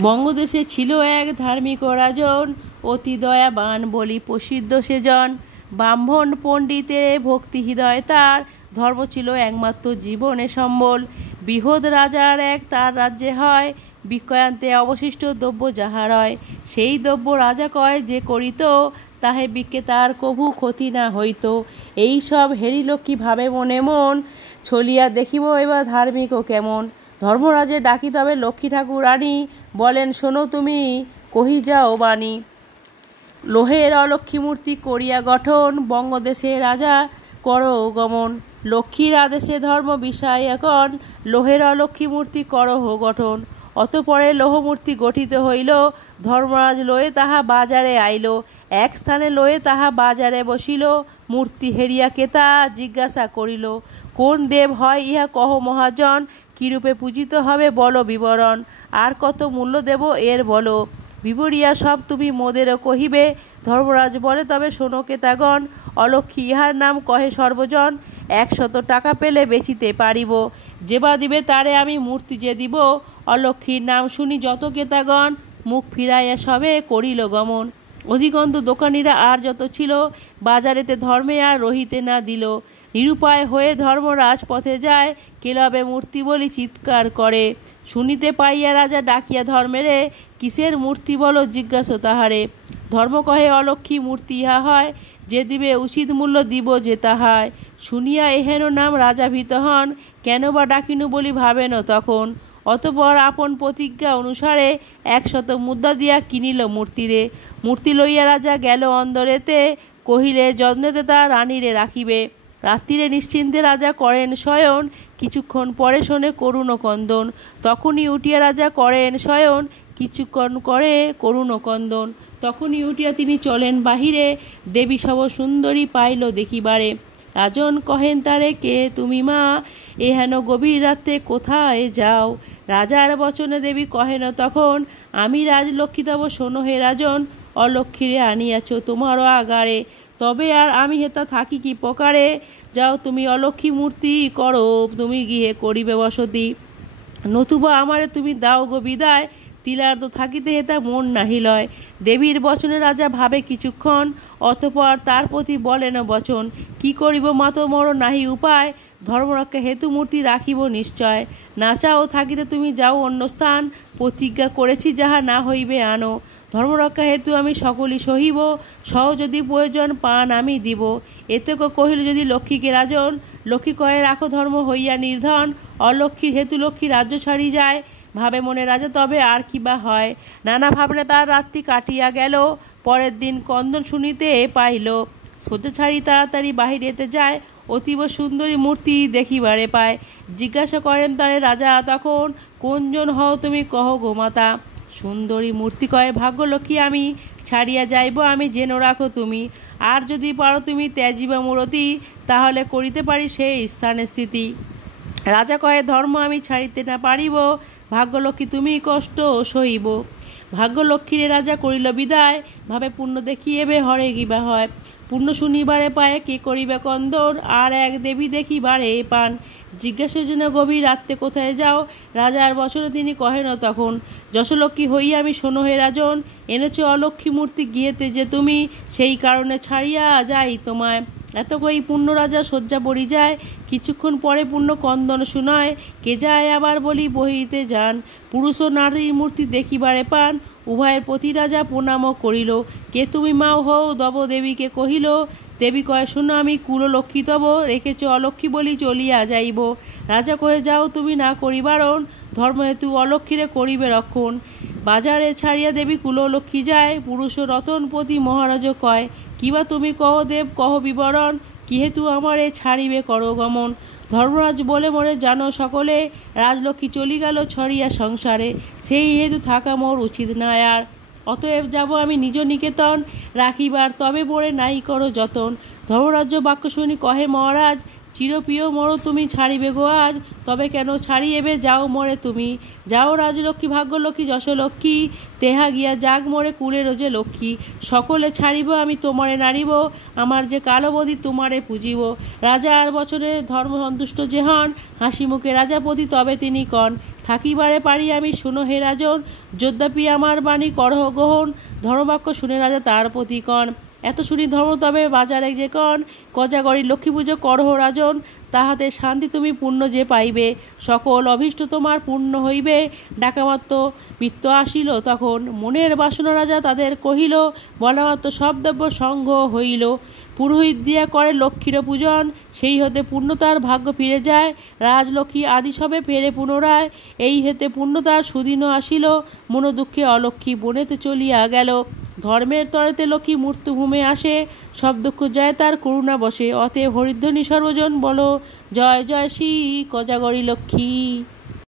বঙ্গদেশে ছিল এক ধার্মিক রাজন, অতি দয়াবান বলি প্রসিদ্ধ সেজন। ব্রাহ্মণ পণ্ডিতের ভক্তি হৃদয় তার, ধর্ম ছিল একমাত্র জীবনে সম্বল। বৃহৎ রাজার এক তার রাজ্যে হয়, বিক্রয়ান্তে অবশিষ্ট দ্রব্য যাহা রয়। সেই দ্রব্য রাজা কয় যে করিত, তাহে বিক্রে তার কভু ক্ষতি না হইত। এই সব হেরিল কি ভাবে মনে মন, ছলিয়া দেখিব এবার ধার্মিকও কেমন। ধর্মরাজে ডাকি তবে লক্ষ্মী ঠাকুর রানী, বলেন শোনো তুমি কহি যাও বাণী। লোহের অলক্ষ্মী মূর্তি করিয়া গঠন, বঙ্গদেশে রাজা করো গমন। লক্ষ্মীর আদেশে ধর্ম বিষয় এখন, লোহের অলক্ষ্মী মূর্তি করহ গঠন। অতঃপরে লোহমূর্তি গঠিত হইল, ধর্মরাজ লয়ে তাহা বাজারে আইল। এক স্থানে লয়ে তাহা বাজারে বসিল, মূর্তি হেরিয়া কেতা জিজ্ঞাসা করিল, কোন দেব হয় ইহা কহ মহাজন, কিরূপে পূজিত হবে বলো বিবরণ। আর কত মূল্য দেব এর বলো, বিবরিয়া সব তুমি মোদেরও কহিবে। ধর্মরাজ বলে তবে শোনো কেতাগণ, অলক্ষ্মী ইহার নাম কহে সর্বজন। 100 টাকা পেলে বেচিতে পারিব, যেবা দিবে তারে আমি মূর্তি যে দিব। অলক্ষ্মীর নাম শুনি যত কেতাগণ, মুখ ফিরাইয়া সবে করিল গমন। অধিকন্তু দোকানিরা আর যত ছিল, বাজারেতে ধর্মে আর রহিতে না দিল। নিরুপায় হয়ে ধর্মরাজ পথে যায়, কেলবে মূর্তি বলি চিৎকার করে। শুনিতে পাইয়া রাজা ডাকিয়া ধর্মেরে, কিসের মূর্তি বলো জিজ্ঞাসা তাহারে। ধর্ম কহে অলক্ষ্মী মূর্তি ইহা হয়, যে দিবে উচিত মূল্য দিব যে তাহায়। শুনিয়া এহেন নাম রাজা ভীত হন, কেন বা ডাকিনু বলি ভাবেন তখন। অতঃপর আপন প্রতিজ্ঞা অনুসারে 100 মুদ্রা দিয়া কিনিল মূর্তিরে। মূর্তি লইয়া রাজা গেল অন্দরেতে, কহিলে যত্নেতে তা রানীরে রাখিবে। রাত্রিরে নিশ্চিন্তে রাজা করেন শয়ন, কিছুক্ষণ পরে শোনে করুণ কন্দন। তখনই উঠিয়া রাজা করেন শয়ন, কিছুক্ষণ করে করুণ কন্দন। তখনই উঠিয়া তিনি চলেন বাহিরে, দেবী সব সুন্দরী পাইল দেখিবারে। রাজন কহেন তারে, কে তুমি মা, এহেন গভীর রাতে কোথায় যাও। রাজার বচনে দেবী কহেন তখন, আমি রাজলক্ষ্মী তব শোনো হে রাজন, অলক্ষ্মীরে আনিয়াছ তোমারও আগারে। তবে আর আমি হেতা থাকি কি প্রকারে, যাও তুমি অলক্ষ্মী মূর্তি করো তুমি গৃহে করিবে বসতি। নতুবা আমারে তুমি দাও গো বিদায়, তিলার্ধ থাকিতে হেতা মন নাহি লয়। দেবীর বচনে রাজা ভাবে কিছুক্ষণ, অতঃপর তার প্রতি বলেন বচন, কি করিব মাতো মোর নাহি উপায়। ধর্মরক্ষা হেতু মূর্তি রাখিব নিশ্চয়, না চাও থাকিতে তুমি যাও অন্য স্থান। প্রতিজ্ঞা করেছি যাহা না হইবে আনো, ধর্মরক্ষা হেতু আমি সকলই সহিব। সহ যদি প্রয়োজন পান আমি দিব। এতে কহিল যদি লক্ষ্মীকে রাজন, লক্ষ্মী কহে রাখো ধর্ম হইয়া নির্ধন। অলক্ষ্মীর হেতু লক্ষ্মী রাজ্য ছাড়ি যায়, ভাবে মনে রাজা তবে আর কি বা হয়। নানা ভাবনা তার রাত্রি কাটিয়া গেল, পরের দিন কন্দন শুনিতে পাইল। শয্যা ছাড়ি তাড়াতাড়ি বাহিরেতে যায়, অতীব সুন্দরী মূর্তি দেখিবারে পায়। জিজ্ঞাসা করেন তারে রাজা তখন, কোনজন হও তুমি কহ গো মাতা। সুন্দরী মূর্তি কয়ে ভাগ্যলক্ষ্মী আমি, ছাড়িয়া যাইব আমি যেন রাখো তুমি। আর যদি পারো তুমি ত্যাজিবা মূরতি, তাহলে করিতে পারি সেই স্থানে স্থিতি। রাজা কহে ধর্ম আমি ছাড়িতে না পারিব, ভাগ্যলক্ষ্মী তুমি কষ্ট সহিব। ভাগ্যলক্ষ্মীরে রাজা করিল বিদায়, ভাবে পুণ্য দেখিয়েবে হরে গিবা হয়। পুণ্য শুনিবারে পায় কে করিবে কন্দন, আর এক দেবী দেখিবারে পান। জিজ্ঞাসার জন্য গভীর রাত্রে কোথায় যাও, রাজার বচনে তিনি কহেন তখন, যশলক্ষ্মী হইয়া আমি শোনো হে রাজন, এনেছ অলক্ষ্মী মূর্তি গিয়েতে যে তুমি, সেই কারণে ছাড়িয়া যাই তোমায়। এত কই পূর্ণ রাজা শয্যা পড়ি যায়, কিছুক্ষণ পরে পূর্ণ কন্দন শুনয়। কে যায় আবার বলি বহিতে যান, পুরুষ ও নারীর মূর্তি দেখিবারে পান। উভয়ের প্রতি রাজা প্রণাম করিল, কে তুমি মাও হও দব দেবীকে কহিল। দেবী কয় শোনো আমি কুল লক্ষ্মী তব, রেখেছ অলক্ষ্মী বলি চলিয়া যাইব। রাজা কহে যাও তুমি না করিবারণ, ধর্মহেতু অলক্ষ্মীরে করিবে রক্ষণ। বাজারে ছাড়িয়া দেবী কুললক্ষ্মী যায়, পুরুষ ও রতনপতি মহারাজ কয়, কিবা তুমি কহ দেব কহ বিবরণ, কিহেতু আমারে ছাড়িবে কর গমন। ধর্মরাজ বলে মোরে জানো সকলে, রাজলক্ষ্মী চলি গেল ছড়িয়া সংসারে, সেই হেতু থাকা মোর উচিত না আর। অতএব যাব আমি নিজ নিকেতন, রাখিবার তবে মোরে নাই করো যতন। ধর্মরাজ্য বাক্য শুনি কহে মহারাজ, চিরপ্রিয় মরো তুমি ছাড়িবে গো আজ, তবে কেন ছাড়িয়েবে যাও মরে তুমি। যাও রাজলক্ষ্মী ভাগ্যলক্ষ্মী যশলক্ষ্মী, তেহা গিয়া জাগ মোরে কুলের যে লক্ষ্মী। সকলে ছাড়িব আমি তোমারে নাড়িব, আমার যে কালবধি তোমারে পুজিব। রাজার বচনে ধর্ম সন্তুষ্ট যে হন, হাসি মুখে রাজাপতি তবে তিনি কন। থাকিবারে পারি আমি শুনো হে রাজন, যদ্যপি আমার বাণী করহ গ্রহণ। ধর্মবাক্য শুনে রাজা তার প্রতি কন, এত শুনি ধর্ম তবে বাজারে যে কন। কোজাগরী লক্ষ্মী পুজো করহ রাজন, তাহাতে শান্তি তুমি পূর্ণ যে পাইবে। সকল অভীষ্ট তোমার পূর্ণ হইবে। ডাকামাত্র মিত্র আসিল তখন, মনের বাসনা রাজা তাদের কহিল। বলামাত্র সব দ্রব্য সংঘ হইল, পুরোহিত দিয়া করে লক্ষ্মীর পূজন। সেই হতে পূর্ণতার ভাগ্য ফিরে যায়, রাজলক্ষ্মী আদি সবে ফেরে পুনরায়। এই হেতে পূর্ণতার সুদিন আসিল, মনোদুঃখে অলক্ষ্মী বনেতে চলিয়া গেল। ধর্মের তরেতে লক্ষ্মী মৃত্যুভূমে আসে, সব দুঃখ যায় তার করুণা বসে। অতএব হরিধ্বনি সর্বজন বলো, জয় জয় শ্রী কোজাগরী লক্ষ্মী।